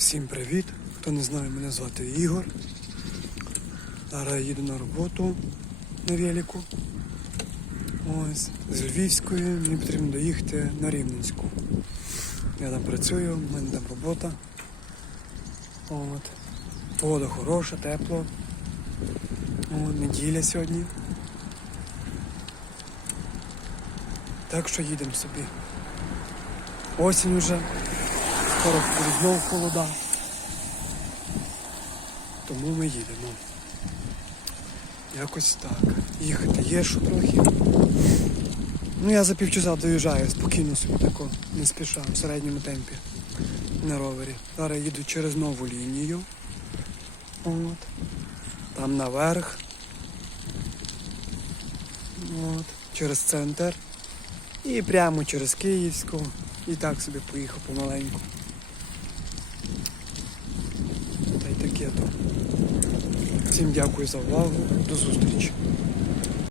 Всім привіт! Хто не знає, мене звати Ігор. Зараз я їду на роботу на велику. Ось, з Львівської мені потрібно доїхати на Рівненську. Я там працюю, в мене там робота. От. Погода хороша, тепло. От, неділя сьогодні. Так що їдемо собі. Осінь уже. Скоро знов холода. Тому ми їдемо. Якось так. Їхати є що трохи. Ну я за півчаса доїжджаю, спокійно собі тако, не спіша, в середньому темпі на ровері. Зараз їду через нову лінію. От. Там наверх. От. Через центр. І прямо через Київську. І так собі поїхав помаленьку. То. Всім дякую за увагу. До зустрічі.